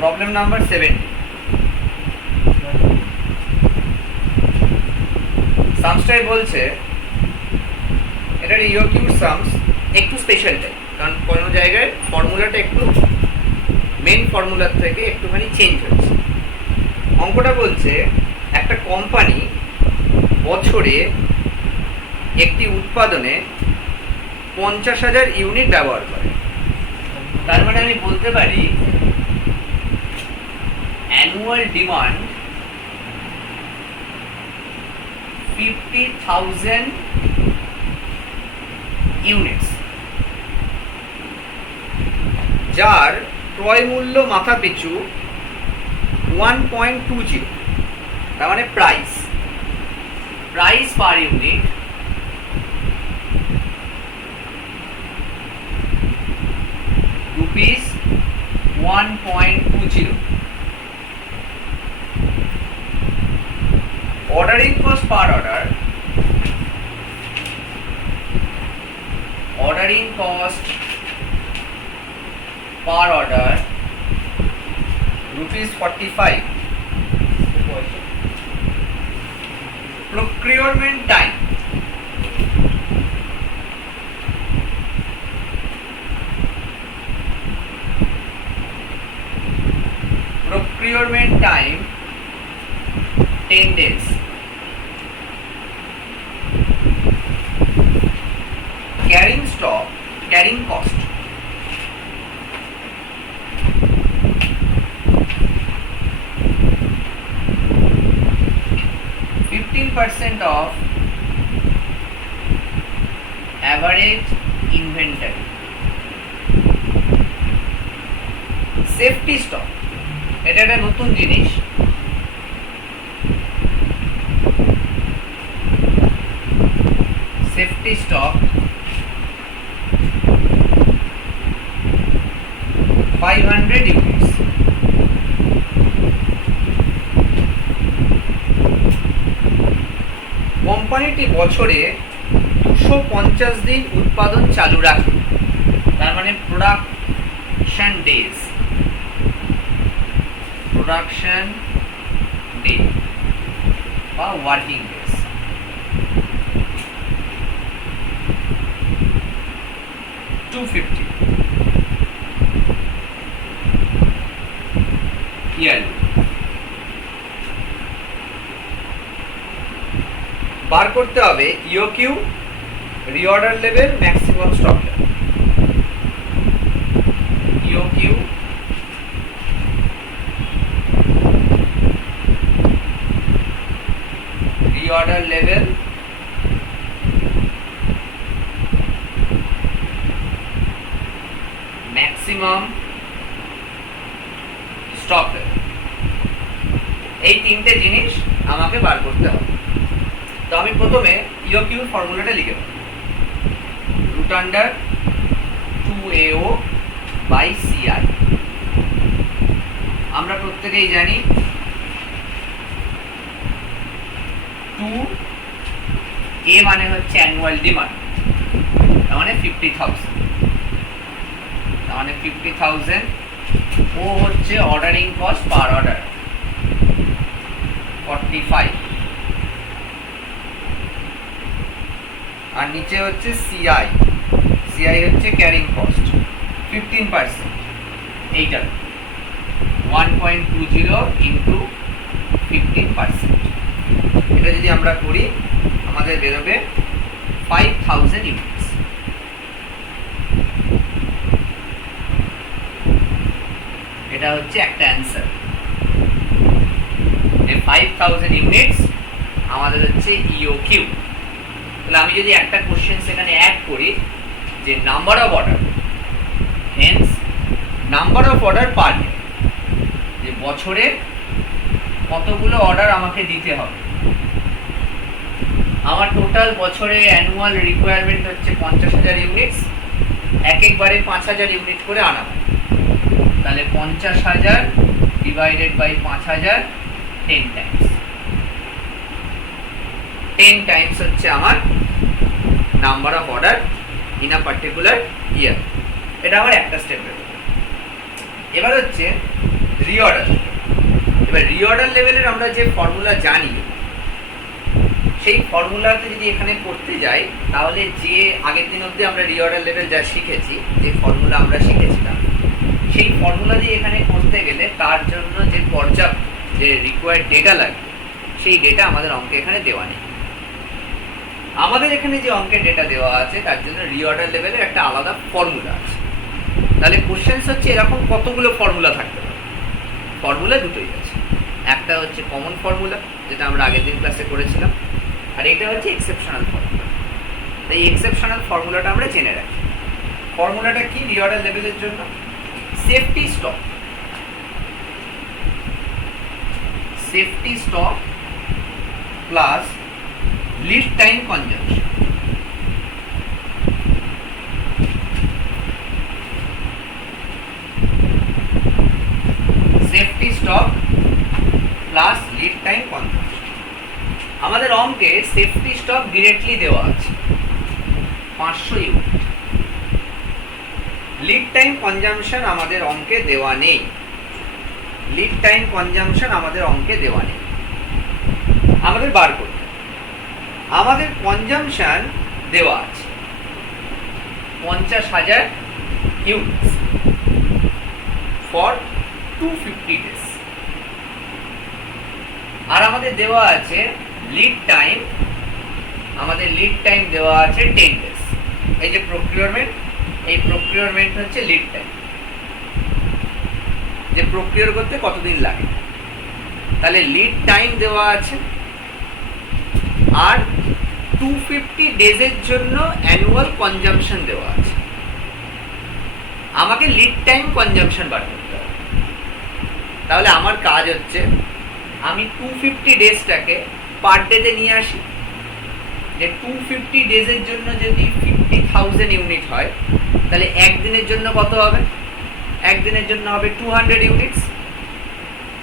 Problem number 70। সামসটাই বলছে এটার ইওকিউ সামস একটু স্পেশাল টাইপ, কারণ কোনো জায়গায় ফর্মুলাটা একটু মেন ফর্মুলার থেকে একটুখানি চেঞ্জ হচ্ছে। অঙ্কটা বলছে একটা কোম্পানি বছরে একটি উৎপাদনে 50,000 ইউনিট ব্যবহার করে। তার মানে আমি বলতে পারি অ্যানুয়াল ডিমান্ড 50,000 ইউনিটস, যার ক্রয় মূল্য মাথা পিছু 1.20, তার মানে price per unit rupees 1.20। ordering cost per order, ordering cost per order rupees 45। procurement time, procurement time 10 days। carrying stock, carrying cost, % of average inventory। Safety stock, এটা একটা নতুন জিনিস। Safety stock 500 units. কোম্পানিটি বছরে 250 দিন উৎপাদন চালু রাখে, তার মানে প্রোডাকশন ডেজ বা ওয়ার্কিং ডেজ। 250 ইয়ারলি। বার করতে হবে EOQ, reorder level, maximum stock level. EOQ reorder level, maximum stock level, এই তিনটে জিনিস আমাকে বার করতে হবে। তো আমি প্রথমে ইওকিউ ফর্মুলাটা লিখে দেব, root under 2AO by CI। আমরা প্রত্যেকেই জানি 2A মানে হচ্ছে অ্যানুয়াল ডিমান্ড, তার মানে 50,000, তার মানে 50,000। ও হচ্ছে অর্ডারিং কস্ট পার অর্ডার 45, আর নিচে হচ্ছে CI হচ্ছে ক্যারিং কস্ট 15%। এইটা 1.20 ইন্টু 15%, এটা যদি আমরা করি আমাদের বেরোবে 5,000 ইউনিটস। এটা হচ্ছে একটা অ্যান্সার। এই 5,000 ইউনিটস আমাদের হচ্ছে ইওকিউ। তাহলে আমি যদি একটা কোশ্চেন সেখানে অ্যাড করি যে number of order, hence number of order per year, যে বছরে কতগুলো অর্ডার আমাকে দিতে হবে। আমার টোটাল বছরে অ্যানুয়াল রিকোয়ারমেন্ট হচ্ছে 50,000 ইউনিটস, একবারে 5,000 ইউনিট করে আনা হয়। তাহলে 50,000 ডিভাইডেড বাই 5,000, 10 টাইমস। 10 টাইমস হচ্ছে আমার number of order in a particular year. এটা আমার একটা স্টেপ। এবার হচ্ছে রিঅর্ডার। এবার রিঅর্ডার লেভেলের আমরা যে ফর্মুলা জানি, সেই ফর্মুলাতে যদি এখানে করতে যাই, তাহলে যে আগের দিন অবধি আমরা রিঅর্ডার লেভেল যা শিখেছি, যে ফর্মুলা আমরা শিখেছিলাম, সেই ফর্মুলা দিয়ে এখানে করতে গেলে তার জন্য যে পর্যাপ্ত যে রিকোয়ার্ড ডেটা লাগবে, সেই ডেটা আমাদের অঙ্কে এখানে দেওয়া নেই। আমাদের এখানে যে অঙ্কের ডেটা দেওয়া আছে তার জন্য রিঅর্ডার লেভেলের একটা আলাদা ফর্মুলা আছে। তাহলে কোশ্চেন্স হচ্ছে এরকম কতগুলো ফর্মুলা থাকতে পারে? ফর্মুলা দুটোই আছে, একটা হচ্ছে কমন ফর্মুলা যেটা আমরা আগের দিন ক্লাসে করেছিলাম, আর এটা হচ্ছে এক্সেপশনাল ফর্মুলা। এই এক্সেপশনাল ফর্মুলাটা আমরা জেনে রাখি। ফর্মুলাটা কি রিঅর্ডার লেভেলের জন্য? Safety stock, safety stock plus lead time consumption. Safety stock plus lead time consumption. আমাদের অঙ্কে সেফটি স্টক ডিরেক্টলি দেওয়া আছে 500 ইউনিট। লিড টাইম কনজাম্পশন আমাদের অঙ্কে দেওয়া নেই। লিড টাইম কনজাম্পশন আমাদের অঙ্কে দেওয়া নেই, আমাদের বার করতে। আমাদের কনজাম্পশন দেওয়া আছে 50,000 ইউনিটস ফর 250 ডেজ, আর আমাদের দেওয়া আছে লিড টাইম, আমাদের লিড টাইম দেওয়া আছে 10 ডেজ। এই যে প্রকিউরমেন্ট, এই প্রকিউরমেন্ট হচ্ছে লিড টাইম, যে প্রকিউর করতে কতদিন লাগে। তাহলে লিড টাইম দেওয়া আছে, আর 250 ডেজের জন্য অ্যানুয়াল কনজাম্পশন দেওয়া আছে। আমাকে লিড টাইম কনজাম্পশন বার করতে হবে। তাহলে আমার কাজ হচ্ছে আমি 250 ডেজটাকে পার ডেতে নিয়ে আসি। যে 250 ডেজের জন্য যদি 50,000 ইউনিট হয়, তাহলে একদিনের জন্য কত হবে? একদিনের জন্য হবে 200 ইউনিটস।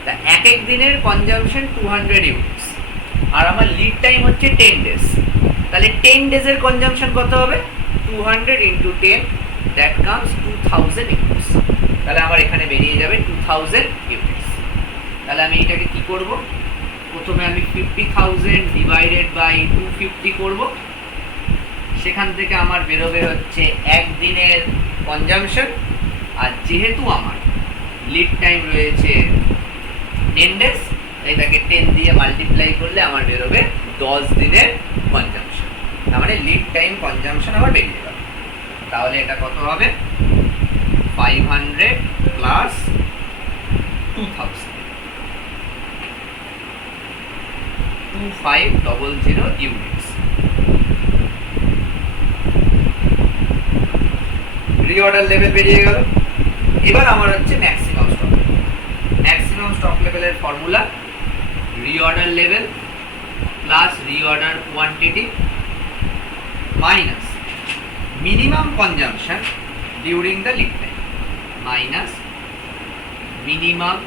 তা এক এক দিনের কনজাম্পশন 200 ইউনিটস, আর আমার লিড টাইম হচ্ছে 10 ডেজ। তাহলে 10 ডেজের কনজাম্পশন কত হবে? 200 ইন্টু 10, দ্যাট কামস 2000 ইউনিটস। তাহলে আমার এখানে বেরিয়ে যাবে 2000 ইউনিটস। তাহলে আমি এটাকে কি করব? প্রথমে আমি 50,000 ডিভাইডেড বাই 250 করব। সেখান থেকে আমার বেরোবে হচ্ছে একদিনের কনজাম্পশন, আর যেহেতু আমার লিড টাইম রয়েছে 10 ডেজ, এটাকে 10 দিয়ে মাল্টিপ্লাই করলে আমার বেরোবে 10 দিনের কনজাম্পশন। তার মানে লিড টাইম কনজাম্পশন আমার বেরিয়ে যাবে। তাহলে এটা কত হবে? 500 প্লাস 2000, 2500 ইউনিটস। রিঅর্ডার লেভেল বেরিয়ে গেল। এবার আমার হচ্ছে ম্যাক্সিমাম স্টক। ম্যাক্সিমাম স্টক লেভেলের formula reorder level plus reorder quantity minus minimum consumption during the lead time, minus minimum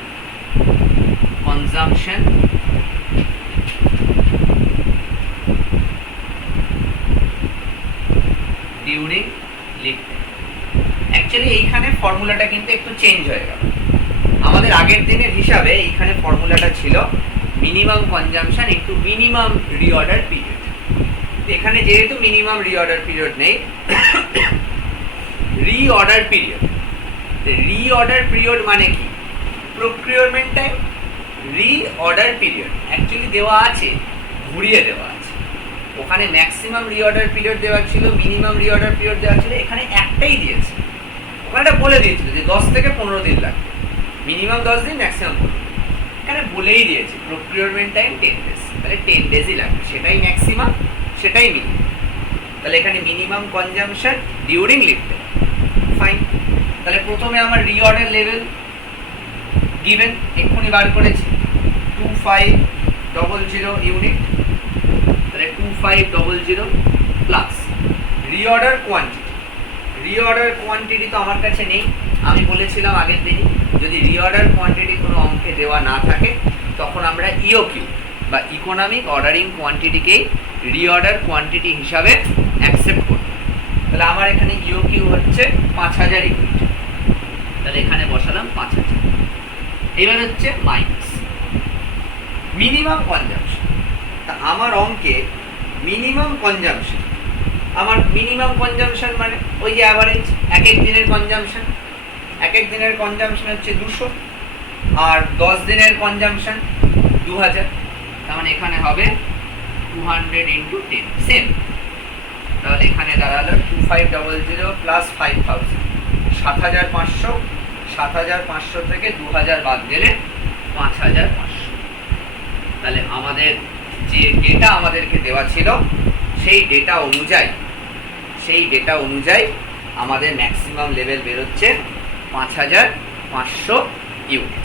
consumption during lead time. Actually এইখানে ফর্মুলাটা কিন্তু একটু চেঞ্জ হয়ে গেল। আমাদের আগের দিনের হিসাবে এইখানে ফর্মুলাটা ছিল minimum consumption into minimum reorder period. এখানে যেহেতু মিনিমাম রিঅর্ডার পিরিয়ড নেই, রিঅর্ডার পিরিয়ড। রিঅর্ডার পিরিয়ড মানে কি? Procurement time, reorder period actually দেওয়া আছে, ঘুরিয়ে দেওয়া আছে। ওখানে ম্যাক্সিমাম রিঅর্ডার পিরিয়ড দেওয়া ছিল, মিনিমাম রিঅর্ডার পিরিয়ড দেওয়া ছিল, এখানে একটাই দিয়েছে। ওখানে বলে দিয়েছিল যে 10 থেকে 15 দিন লাগবে, মিনিমাম 10 দিন, ম্যাক্সিমাম 15 দিন। এখানে বলেই দিয়েছে প্রকিউরমেন্ট টাইম 10 ডেজ, তাহলে 10 ডেজই লাগবে, সেটাই ম্যাক্সিমাম, সেটাই মিনিমাম। তাহলে এখানে minimum consumption during lead time, fine. তাহলে প্রথমে আমার রিঅর্ডার লেভেল গিভেন, এক্ষুনি বার করেছি 2500 ইউনিট। তাহলে 2500 plus reorder quantity. Reorder quantity তো আমার কাছে নেই। আমি বলেছিলাম আগের দিনই, যদি রিঅর্ডার কোয়ান্টিটি কোনো অঙ্কে দেওয়া না থাকে, তখন আমরা ইওকিউ বা ইকোনমিক অর্ডারিং কোয়ান্টিটিকেই রিঅর্ডার কোয়ান্টিটি হিসাবে অ্যাকসেপ্ট করব। তাহলে আমার এখানে ইওকিউ হচ্ছে 5000 ইউনিট। তাহলে এখানে বসালাম 5000। এবার হচ্ছে মাইনাস মিনিমাম কনজাম্পশন। তা আমার অঙ্কে মিনিমাম কনজাম্পশন, আমার মিনিমাম কনজাম্পশন মানে ওই যে অ্যাভারেজ এক এক দিনের কনজাম্পশন, এক এক দিনের কনজাম্পশন হচ্ছে 200, আর 10 দিনের কনজাম্পশন 2000। তার মানে এখানে হবে 200 ইন্টু 10 সেম। তাহলে এখানে দাঁড়ালো 2500 প্লাস 5000, 7500। 7500 থেকে 2000 বাদ গেলে 5500। তাহলে আমাদের যে ডেটা আমাদেরকে দেওয়া ছিল সেই ডেটা অনুযায়ী আমাদের ম্যাক্সিমাম লেভেল বেরোচ্ছে 5500 ইউনিট।